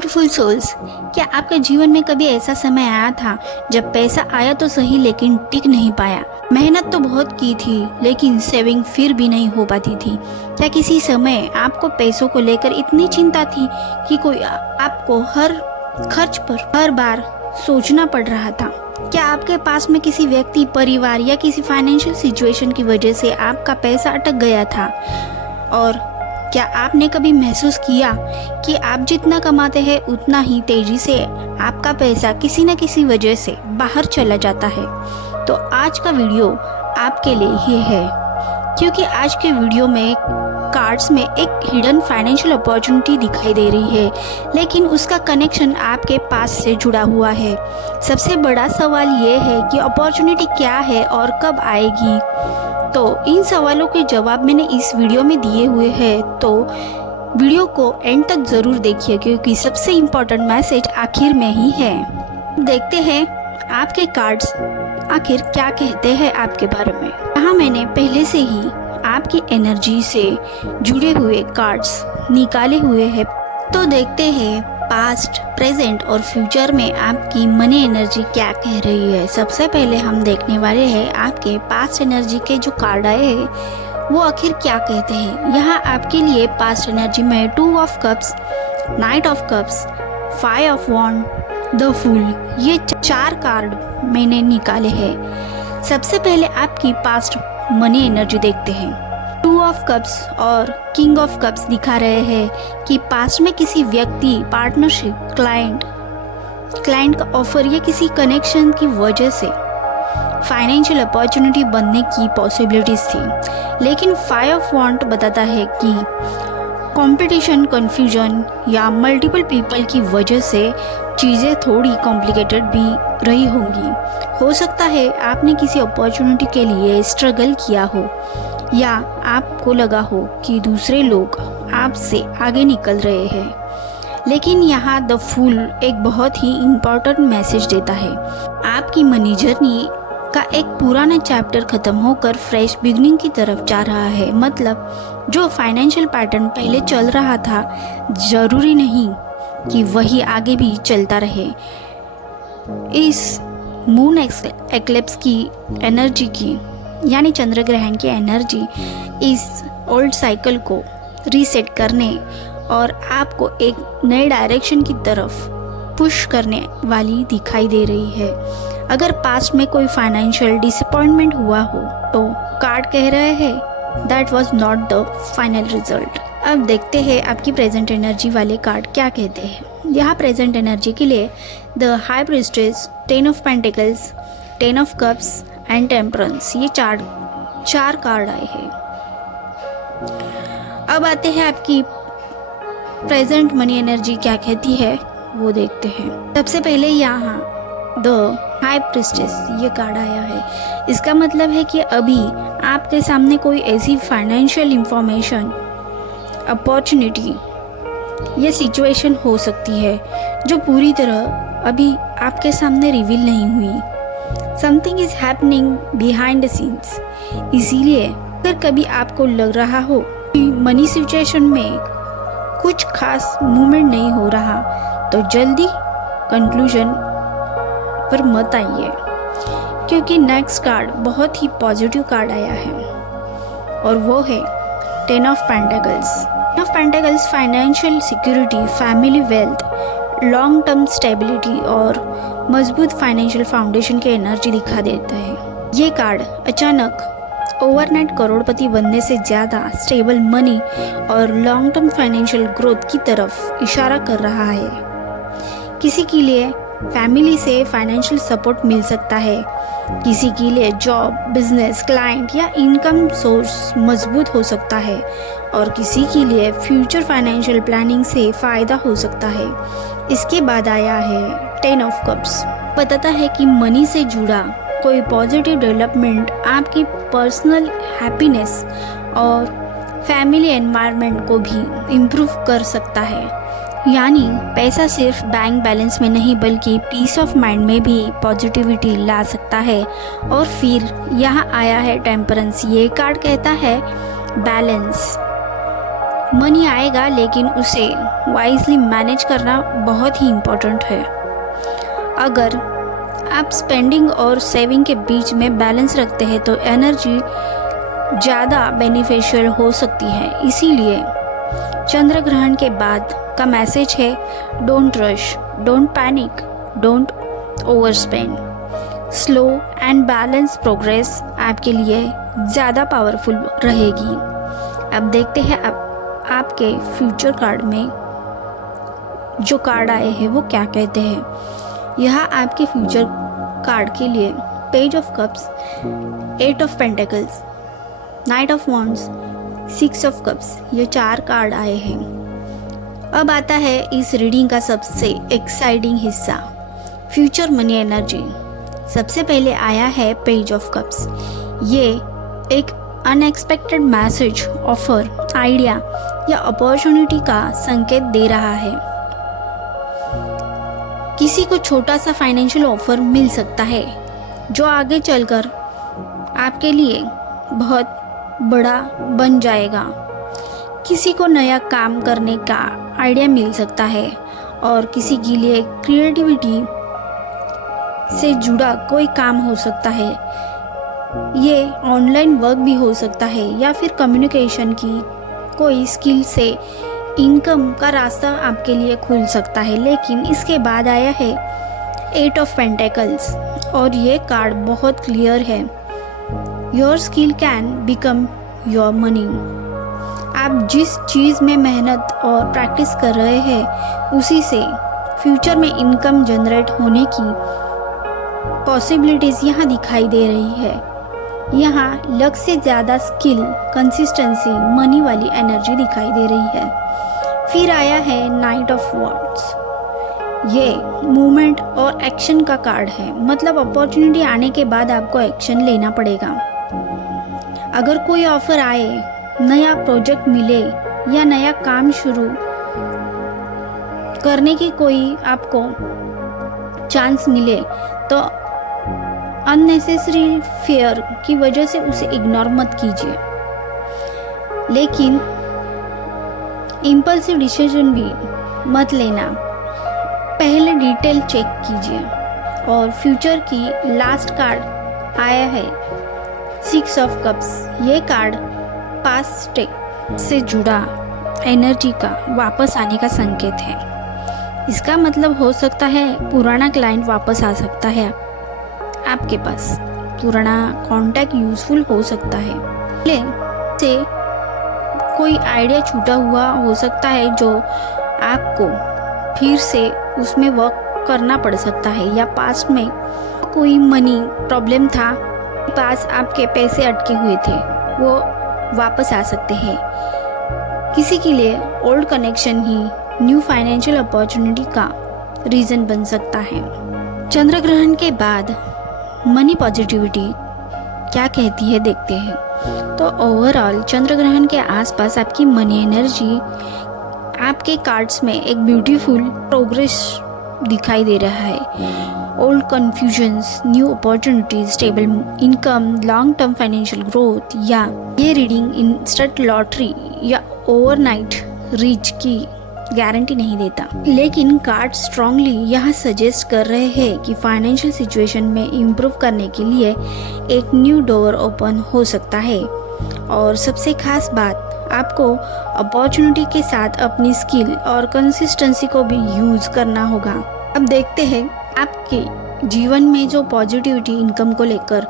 Beautiful souls, क्या आपके जीवन में कभी ऐसा समय आया था जब पैसा आया तो सही लेकिन टिक नहीं पाया? मेहनत तो बहुत की थी लेकिन सेविंग फिर भी नहीं हो पाती थी। क्या किसी समय आपको पैसों को लेकर इतनी चिंता थी कि कोई आपको हर खर्च पर हर बार सोचना पड़ रहा था? क्या आपके पास में किसी व्यक्ति, परिवार या किसी फाइनेंशियल सिचुएशन की वजह से आपका पैसा अटक गया था? और क्या आपने कभी महसूस किया कि आप जितना कमाते हैं उतना ही तेजी से आपका पैसा किसी न किसी वजह से बाहर चला जाता है? तो आज का वीडियो आपके लिए ही है, क्योंकि आज के वीडियो में कार्ड्स में एक हिडन फाइनेंशियल अपॉर्चुनिटी दिखाई दे रही है, लेकिन उसका कनेक्शन आपके पास से जुड़ा हुआ है। सबसे बड़ा सवाल ये है कि अपॉर्चुनिटी क्या है और कब आएगी? तो इन सवालों के जवाब मैंने इस वीडियो में दिए हुए हैं, तो वीडियो को एंड तक ज़रूर देखिए, क्योंकि सबसे इम्पोर्टेंट मैसेज आखिर में ही है। देखते हैं आपके कार्ड्स आखिर क्या कहते हैं आपके बारे में। यहाँ मैंने पहले से ही आपकी एनर्जी से जुड़े हुए कार्ड्स निकाले हुए हैं, तो देखते हैं पास्ट, प्रेजेंट और फ्यूचर में आपकी मनी एनर्जी क्या कह रही है। सबसे पहले हम देखने वाले हैं आपके पास्ट एनर्जी के जो कार्ड आए हैं वो आखिर क्या कहते हैं। यहाँ आपके लिए पास्ट एनर्जी में 2 of cups, knight of cups, 5 of wand, the fool, ये 4 कार्ड मैंने निकाले हैं। सबसे पहले आपकी पास्ट मनी एनर्जी देखते हैं। 2 ऑफ कप्स और किंग ऑफ कप्स दिखा रहे हैं कि पास्ट में किसी व्यक्ति, पार्टनरशिप, क्लाइंट का ऑफर या किसी कनेक्शन की वजह से फाइनेंशियल अपॉर्चुनिटी बनने की पॉसिबिलिटीज थी, लेकिन 5 ऑफ वॉन्ड बताता है कि कंपटीशन, कंफ्यूजन या मल्टीपल पीपल की वजह से चीज़ें थोड़ी कॉम्प्लिकेटेड भी रही होंगी। हो सकता है आपने किसी अपॉर्चुनिटी के लिए स्ट्रगल किया हो या आपको लगा हो कि दूसरे लोग आपसे आगे निकल रहे हैं, लेकिन यहाँ द फूल एक बहुत ही इम्पोर्टेंट मैसेज देता है। आपकी मनी जर्नी का एक पुराना चैप्टर खत्म होकर फ्रेश बिगनिंग की तरफ जा रहा है। मतलब जो फाइनेंशियल पैटर्न पहले चल रहा था, जरूरी नहीं कि वही आगे भी चलता रहे। इस मून एक्लिप्स की एनर्जी की, यानी चंद्र ग्रहण की एनर्जी, इस ओल्ड साइकिल को रीसेट करने और आपको एक नए डायरेक्शन की तरफ पुश करने वाली दिखाई दे रही है। अगर पास्ट में कोई फाइनेंशियल डिसअपॉइंटमेंट हुआ हो तो कार्ड कह रहे हैं that was not the final result. अब देखते हैं आपकी प्रेजेंट एनर्जी वाले कार्ड क्या कहते हैं। यहाँ प्रेजेंट एनर्जी के लिए the high priestess, 10 of pentacles, 10 of cups and temperance, ये चार कार्ड आए हैं। अब आते हैं आपकी प्रेजेंट मनी एनर्जी क्या कहती है, वो देखते हैं। सबसे पहले यहाँ द हाई प्रीस्टेस ये कार्ड आया है। इसका मतलब है कि अभी आपके सामने कोई ऐसी फाइनेंशियल इंफॉर्मेशन, अपॉर्चुनिटी या सिचुएशन हो सकती है जो पूरी तरह अभी आपके सामने रिवील नहीं हुई। Something is happening behind the scenes. इसीलिए अगर कभी आपको लग रहा हो कि मनी सिचुएशन में कुछ खास मूवमेंट नहीं हो रहा, तो जल्दी कंक्लूजन पर मत आइए, क्योंकि नेक्स्ट कार्ड बहुत ही पॉजिटिव कार्ड आया है और वो है 10 of pentacles. 10 of pentacles financial security, family wealth, long term stability और मजबूत फाइनेंशियल फाउंडेशन की एनर्जी दिखा देता है। ये कार्ड अचानक ओवरनाइट करोड़पति बनने से ज़्यादा स्टेबल मनी और लॉन्ग टर्म फाइनेंशियल ग्रोथ की तरफ इशारा कर रहा है। किसी के लिए फैमिली से फाइनेंशियल सपोर्ट मिल सकता है, किसी के लिए जॉब, बिजनेस, क्लाइंट या इनकम सोर्स मजबूत हो सकता है, और किसी के लिए फ्यूचर फाइनेंशियल प्लानिंग से फ़ायदा हो सकता है। इसके बाद आया है 10 ऑफ कप्स। बताता है कि मनी से जुड़ा कोई पॉजिटिव डेवलपमेंट आपकी पर्सनल हैप्पीनेस और फैमिली एनवायरनमेंट को भी इम्प्रूव कर सकता है। यानी पैसा सिर्फ बैंक बैलेंस में नहीं बल्कि पीस ऑफ माइंड में भी पॉजिटिविटी ला सकता है। और फिर यहाँ आया है टेम्परेंस। ये कार्ड कहता है बैलेंस, मनी आएगा, लेकिन उसे वाइजली मैनेज करना बहुत ही इम्पोर्टेंट है। अगर आप स्पेंडिंग और सेविंग के बीच में बैलेंस रखते हैं तो एनर्जी ज़्यादा बेनिफिशियल हो सकती है। इसीलिए चंद्र ग्रहण के बाद का मैसेज है, don't rush, don't panic, don't overspend. Slow and balance progress आपके लिए ज़्यादा पावरफुल रहेगी। अब देखते हैं आपके फ्यूचर कार्ड में जो कार्ड आए हैं वो क्या कहते हैं। यहाँ आपके फ्यूचर कार्ड के लिए page of cups, 8 of pentacles, night of wands, 6 of cups, ये 4 कार्ड आए हैं। अब आता है इस रीडिंग का सबसे एक्साइटिंग हिस्सा, फ्यूचर मनी एनर्जी। सबसे पहले आया है पेज ऑफ कप्स। ये एक अनएक्सपेक्टेड मैसेज, ऑफर, आइडिया या अपॉर्चुनिटी का संकेत दे रहा है। किसी को छोटा सा फाइनेंशियल ऑफर मिल सकता है जो आगे चलकर आपके लिए बहुत बड़ा बन जाएगा। किसी को नया काम करने का आइडिया मिल सकता है और किसी के लिए क्रिएटिविटी से जुड़ा कोई काम हो सकता है। ये ऑनलाइन वर्क भी हो सकता है या फिर कम्युनिकेशन की कोई स्किल से इनकम का रास्ता आपके लिए खुल सकता है। लेकिन इसके बाद आया है 8 ऑफ पेंटिकल्स और ये कार्ड बहुत क्लियर है, your skill can become your money. आप जिस चीज़ में मेहनत और प्रैक्टिस कर रहे हैं उसी से फ्यूचर में इनकम जनरेट होने की पॉसिबिलिटीज़ यहाँ दिखाई दे रही है। यहाँ लक से ज़्यादा स्किल, कंसिस्टेंसी, मनी वाली एनर्जी दिखाई दे रही है। फिर आया है नाइट ऑफ वॉन्ड्स। ये मूवमेंट और एक्शन का कार्ड है, मतलब अपॉर्चुनिटी आने के बाद आपको एक्शन लेना पड़ेगा। अगर कोई ऑफर आए, नया प्रोजेक्ट मिले या नया काम शुरू करने की कोई आपको चांस मिले तो अननेसेसरी फियर की वजह से उसे इग्नोर मत कीजिए। लेकिन इम्पल्सिव डिसीजन भी मत लेना, पहले डिटेल चेक कीजिए। और फ्यूचर की लास्ट कार्ड आया है 6 ऑफ कप्स। ये कार्ड पास्ट से जुड़ा एनर्जी का वापस आने का संकेत है। इसका मतलब हो सकता है पुराना क्लाइंट वापस आ सकता है आपके पास, पुराना कॉन्टैक्ट यूज़फुल हो सकता है। से कोई आइडिया छूटा हुआ हो सकता है जो आपको फिर से उसमें वर्क करना पड़ सकता है, या पास्ट में कोई मनी प्रॉब्लम था, पास आपके पैसे अटके हुए थे, वो वापस आ सकते हैं। किसी के लिए ओल्ड कनेक्शन ही न्यू फाइनेंशियल अपॉर्चुनिटी का रीज़न बन सकता है। चंद्र ग्रहण के बाद मनी पॉजिटिविटी क्या कहती है देखते हैं। तो ओवरऑल चंद्र ग्रहण के आसपास आपकी मनी एनर्जी आपके कार्ड्स में एक ब्यूटीफुल प्रोग्रेस दिखाई दे रहा है। Old confusions, new opportunities, stable income, long term financial growth, या ये रीडिंग इंस्टेंट लॉटरी या ओवरनाइट रीच की गारंटी नहीं देता। लेकिन कार्ड स्ट्रांगली यहाँ सजेस्ट कर रहे हैं कि फाइनेंशियल सिचुएशन में इम्प्रूव करने के लिए एक न्यू डोर ओपन हो सकता है। और सबसे खास बात, आपको अपॉर्चुनिटी के साथ अपनी स्किल और कंसिस्टेंसी को भी यूज़ करना होगा। अब देखते हैं आपके जीवन में जो पॉजिटिविटी इनकम को लेकर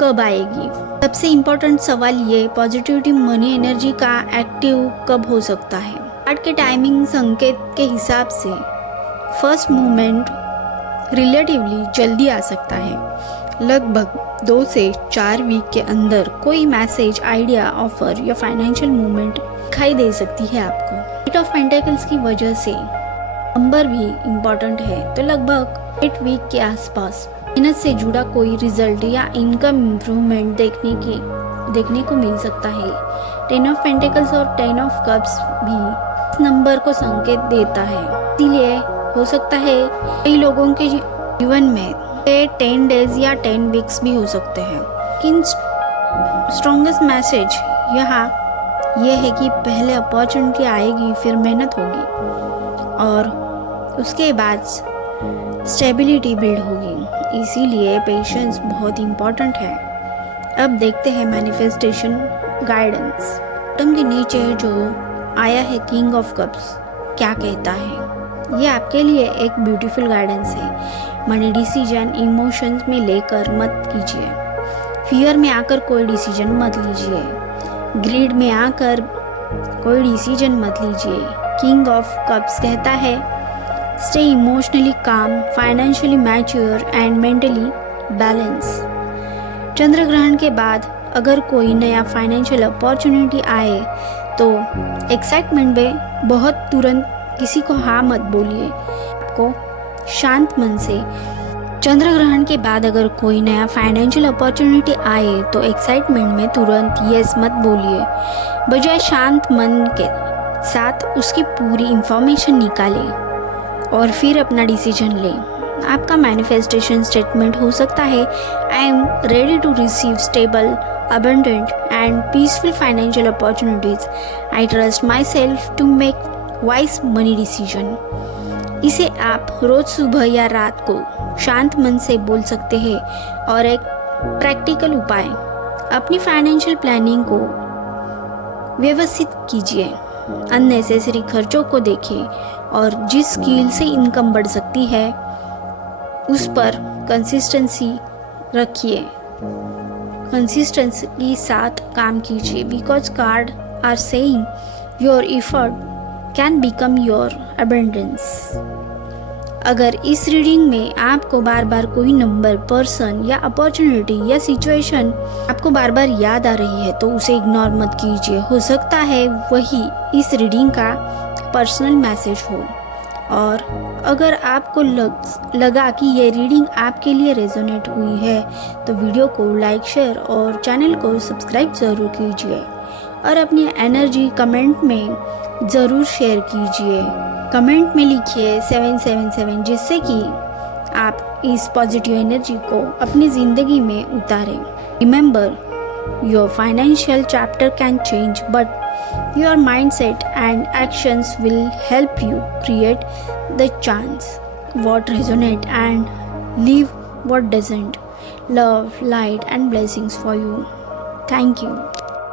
कब आएगी। सबसे इम्पोर्टेंट सवाल ये, पॉजिटिविटी मनी एनर्जी का एक्टिव कब हो सकता है। कार्ड के टाइमिंग संकेत के हिसाब से फर्स्ट मूवमेंट रिलेटिवली जल्दी आ सकता है। लगभग 2 से 4 वीक के अंदर कोई मैसेज, आइडिया, ऑफर या फाइनेंशियल मूवमेंट दिखाई दे सकती है आपको। 8 ऑफ पेंटिकल्स की वजह से नंबर भी इम्पोर्टेंट है, तो लगभग 8 वीक के आसपास मेहनत से जुड़ा कोई रिजल्ट या इनकम इम्प्रूवमेंट देखने को मिल सकता है। 10 ऑफ पेंटिकल्स और 10 ऑफ कप्स भी इस नंबर को संकेत देता है। इसीलिए हो सकता है कई लोगों के जीवन में 10 डेज या 10 वीक्स भी हो सकते हैं। लेकिन स्ट्रॉन्गेस्ट मैसेज यहाँ ये है कि पहले अपॉर्चुनिटी आएगी, फिर मेहनत होगी और उसके बाद स्टेबिलिटी बिल्ड होगी। इसीलिए पेशेंस बहुत इम्पॉर्टेंट है। अब देखते हैं मैनिफेस्टेशन गाइडेंस। बॉटम के नीचे जो आया है किंग ऑफ कप्स क्या कहता है, ये आपके लिए एक ब्यूटीफुल गाइडेंस है। मनी डिसीजन इमोशंस में लेकर मत कीजिए, फियर में आकर कोई डिसीजन मत लीजिए, ग्रीड में आकर कोई डिसीजन मत लीजिए। किंग ऑफ कप्स कहता है stay emotionally calm, financially mature and mentally balance. चंद्र ग्रहण के बाद अगर कोई नया फाइनेंशियल अपॉर्चुनिटी आए तो एक्साइटमेंट में बहुत तुरंत किसी को हाँ मत बोलिए, को शांत मन से। चंद्र ग्रहण के बाद अगर कोई नया फाइनेंशियल अपॉर्चुनिटी आए तो एक्साइटमेंट में तुरंत यस मत बोलिए, बजाय शांत मन के साथ उसकी पूरी इंफॉर्मेशन निकालें और फिर अपना डिसीजन लें। आपका मैनिफेस्टेशन स्टेटमेंट हो सकता है I am ready to receive stable, abundant and peaceful financial opportunities. I trust myself to make wise money decision. इसे आप रोज सुबह या रात को शांत मन से बोल सकते हैं। और एक प्रैक्टिकल उपाय, अपनी फाइनेंशियल प्लानिंग को व्यवस्थित कीजिए, अननेसेसरी खर्चों को देखें और जिस स्किल से इनकम बढ़ सकती है उस पर कंसिस्टेंसी रखिए, कंसिस्टेंसी के साथ काम कीजिए। Because card are saying your effort can become your abundance. अगर इस रीडिंग में आपको बार बार कोई नंबर, पर्सन या अपॉर्चुनिटी या सिचुएशन आपको बार बार याद आ रही है तो उसे इग्नोर मत कीजिए। हो सकता है वही इस रीडिंग का पर्सनल मैसेज हो। और अगर आपको लगा कि ये रीडिंग आपके लिए रेजोनेट हुई है तो वीडियो को लाइक, शेयर और चैनल को सब्सक्राइब ज़रूर कीजिए और अपनी एनर्जी कमेंट में ज़रूर शेयर कीजिए। कमेंट में लिखिए 777 जिससे कि आप इस पॉजिटिव एनर्जी को अपनी ज़िंदगी में उतारें। Remember, your financial chapter can change but your mindset and actions will help you create the chance what resonate and leave what doesn't. Love, light and blessings for you. Thank you.